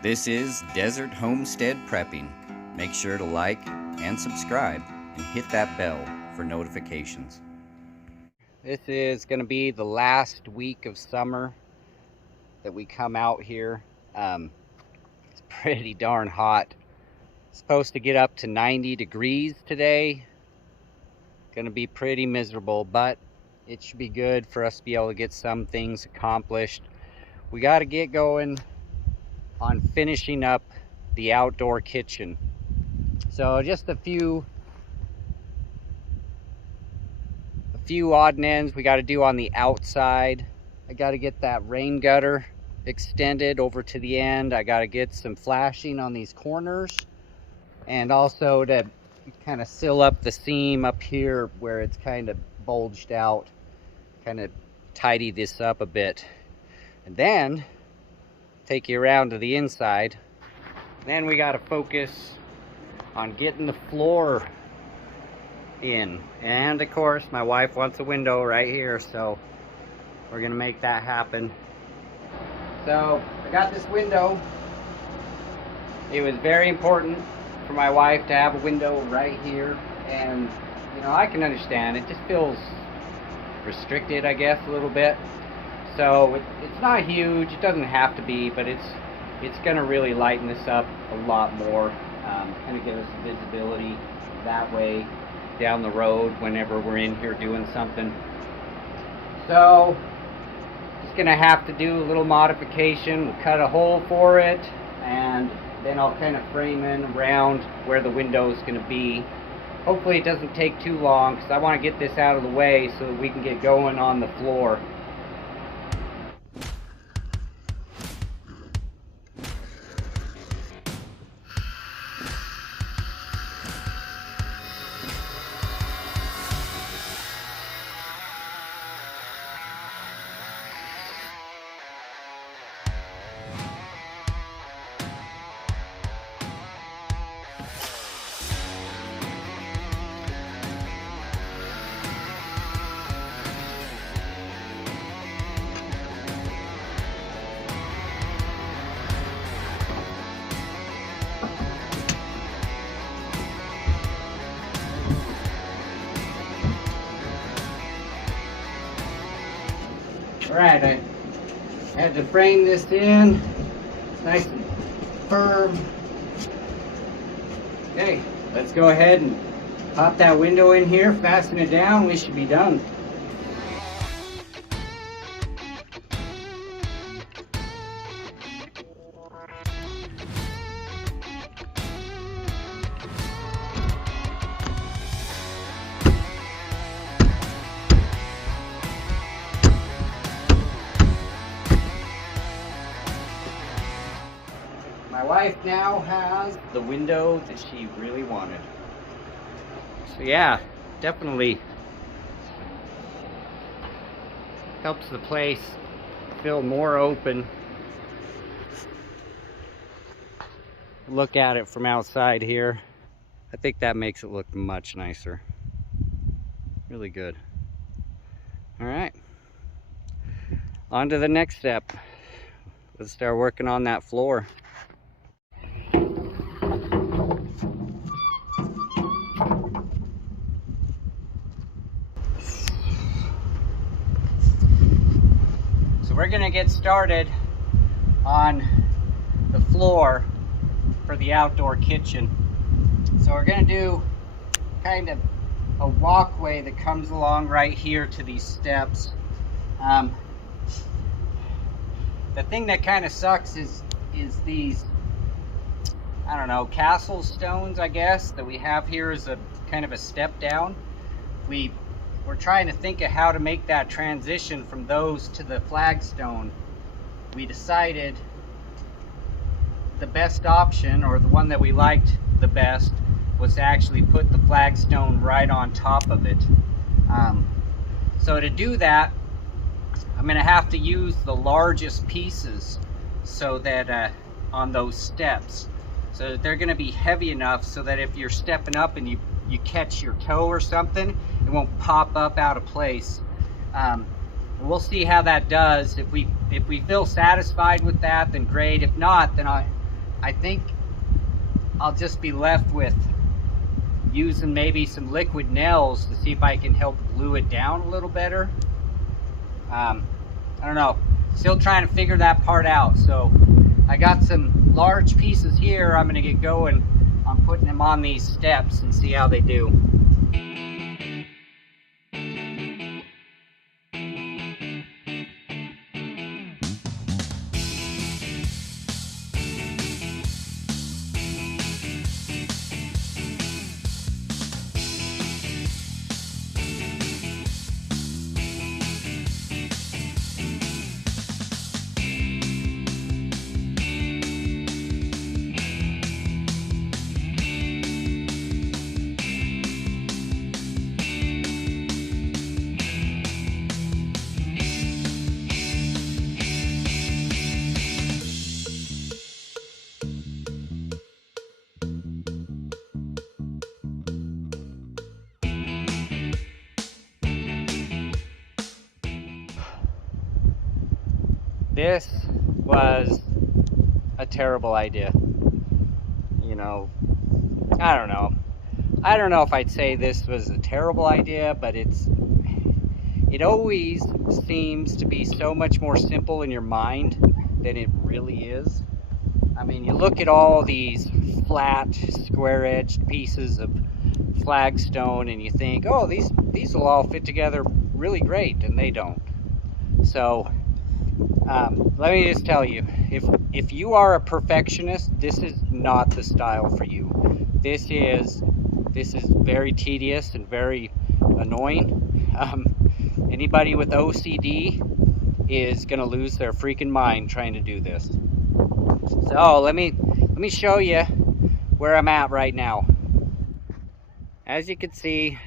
This is Desert Homestead Prepping. Make sure to like and subscribe and hit that bell for notifications. This is going to be the last week of summer that we come out here. It's pretty darn hot. It's supposed to get up to 90 degrees today. Going to be pretty miserable, but it should be good for us to be able to get some things accomplished. We got to get going on finishing up the outdoor kitchen. So just a few odd and ends we got to do on the outside. I got to get that rain gutter extended over to the end. I got to get some flashing on these corners, and also to kind of seal up the seam up here where it's kind of bulged out, kind of tidy this up a bit, and then take you around to the inside. Then we got to focus on getting the floor in, and of course my wife wants a window right here, so we're gonna make that happen. So I got this window. It was very important for my wife to have a window right here, and you know, I can understand it just feels restricted, I guess, a little bit. So it's not huge, it doesn't have to be, but it's gonna really lighten this up a lot more, kind of give us visibility that way down the road whenever we're in here doing something. So just gonna have to do a little modification. We'll cut a hole for it, and then I'll kind of frame in around where the window is gonna be. Hopefully it doesn't take too long, because I want to get this out of the way so that we can get going on the floor. Alright, I had to frame this in. It's nice and firm. Okay, let's go ahead and pop that window in here, fasten it down, we should be done. My wife now has the window that she really wanted. So yeah, definitely helps the place feel more open. Look at it from outside here. I think that makes it look much nicer. Really good. All right, on to the next step. Let's start working on that floor. We're gonna get started on the floor for the outdoor kitchen. So we're gonna do kind of a walkway that comes along right here to these steps. The thing that kind of sucks is these, I don't know, castle stones, I guess, that we have here as a kind of a step down. We're trying to think of how to make that transition from those to the flagstone. We decided the best option, or the one that we liked the best, was to actually put the flagstone right on top of it. So to do that, I'm going to have to use the largest pieces so that on those steps, so that they're going to be heavy enough so that if you're stepping up and you catch your toe or something, it won't pop up out of place. We'll see how that does. If we feel satisfied with that, then great. If not, then I think I'll just be left with using maybe some liquid nails to see if I can help glue it down a little better. I don't know, still trying to figure that part out. So I got some large pieces here. I'm gonna get going on putting them on these steps and see how they do. This was a terrible idea. You know, I don't know. I don't know if I'd say this was a terrible idea, but it always seems to be so much more simple in your mind than it really is. I mean, you look at all these flat, square-edged pieces of flagstone and you think, oh, these will all fit together really great, and they don't. So let me just tell you, if you are a perfectionist, this is not the style for you. This is very tedious and very annoying. Anybody with OCD is gonna lose their freaking mind trying to do this. So let me show you where I'm at right now. As you can see,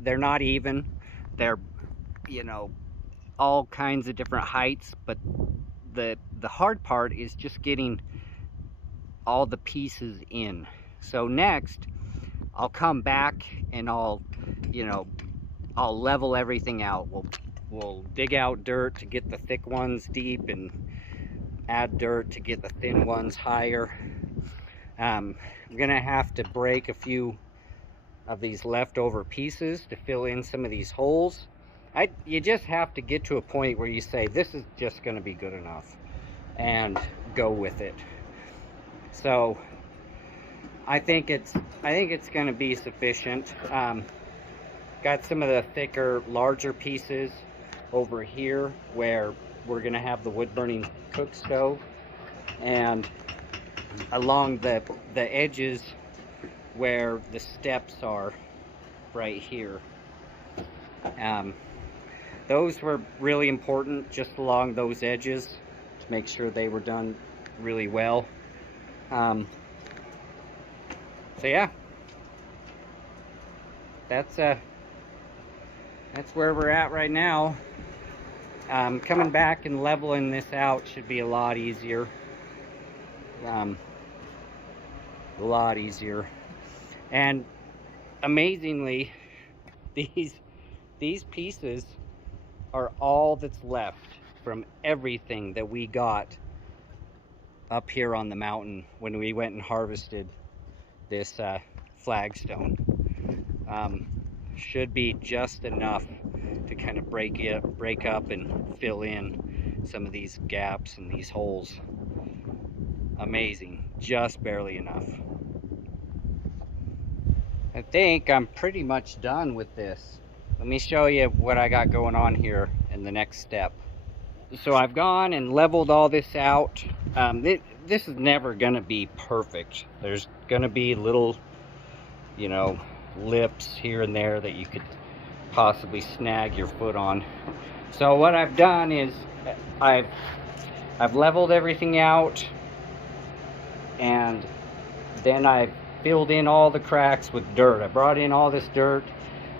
they're not even. They're, you know, all kinds of different heights, but the hard part is just getting all the pieces in. So next I'll come back and I'll level everything out. We'll dig out dirt to get the thick ones deep and add dirt to get the thin ones higher. I'm gonna have to break a few of these leftover pieces to fill in some of these holes. You just have to get to a point where you say, this is just going to be good enough, and go with it. So I think it's going to be sufficient. Got some of the thicker, larger pieces over here where we're going to have the wood burning cook stove, and along the edges where the steps are right here. Those were really important, just along those edges, to make sure they were done really well. So yeah, that's where we're at right now. Coming back and leveling this out should be a lot easier. A lot easier. And amazingly, these pieces are all that's left from everything that we got up here on the mountain when we went and harvested this flagstone. Should be just enough to kind of break up and fill in some of these gaps and these holes. Amazing, just barely enough. I think I'm pretty much done with this. Let me show you what I got going on here in the next step. So I've gone and leveled all this out. This is never gonna be perfect. There's gonna be little, you know, lips here and there that you could possibly snag your foot on. So what I've done is I've leveled everything out, and then I've filled in all the cracks with dirt. I brought in all this dirt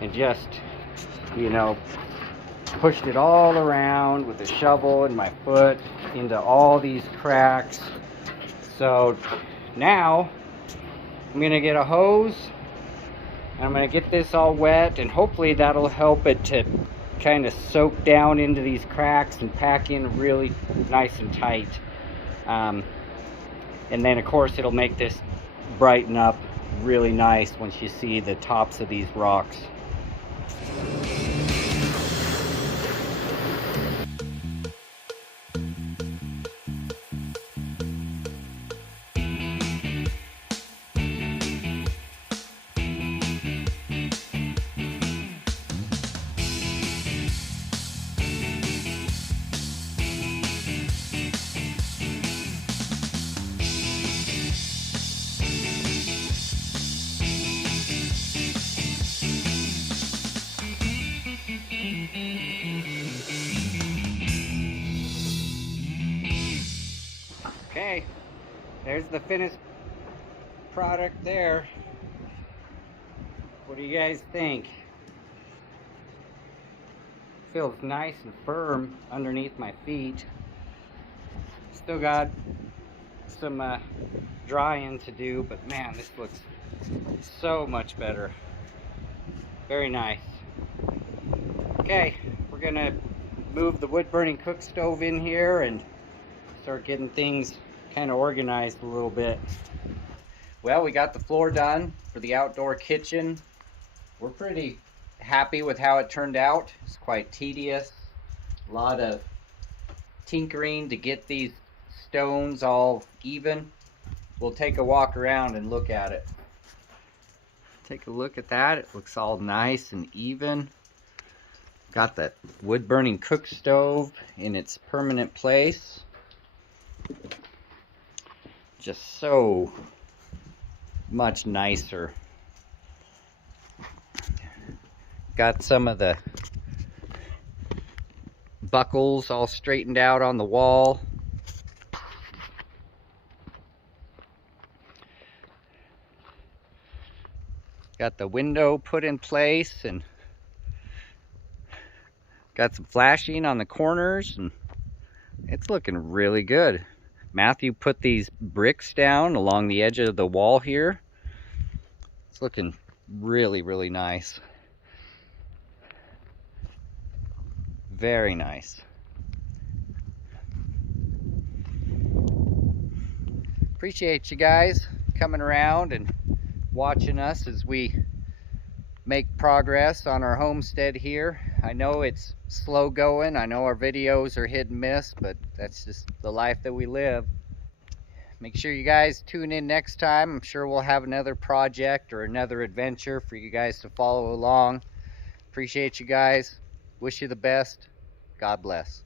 and just, you know, pushed it all around with a shovel and my foot into all these cracks. So now I'm gonna get a hose and I'm gonna get this all wet, and hopefully that'll help it to kind of soak down into these cracks and pack in really nice and tight. And then of course it'll make this brighten up really nice once you see the tops of these rocks. Okay, there's the finished product there. What do you guys think? Feels nice and firm underneath my feet. Still got some drying to do, but man, this looks so much better. Very nice. Okay, we're gonna move the wood burning cook stove in here and start getting things kind of organized a little bit. Well, we got the floor done for the outdoor kitchen. We're pretty happy with how it turned out. It's quite tedious. A lot of tinkering to get these stones all even. We'll take a walk around and look at it. Take a look at that. It looks all nice and even. Got that wood burning cook stove in its permanent place. Just so much nicer. Got some of the buckles all straightened out on the wall. Got the window put in place and got some flashing on the corners, and it's looking really good. Matthew put these bricks down along the edge of the wall here. It's looking really, really nice. Very nice. Appreciate you guys coming around and watching us as we make progress on our homestead here. I know it's slow going. I know our videos are hit and miss, but that's just the life that we live. Make sure you guys tune in next time. I'm sure we'll have another project or another adventure for you guys to follow along. Appreciate you guys. Wish you the best. God bless.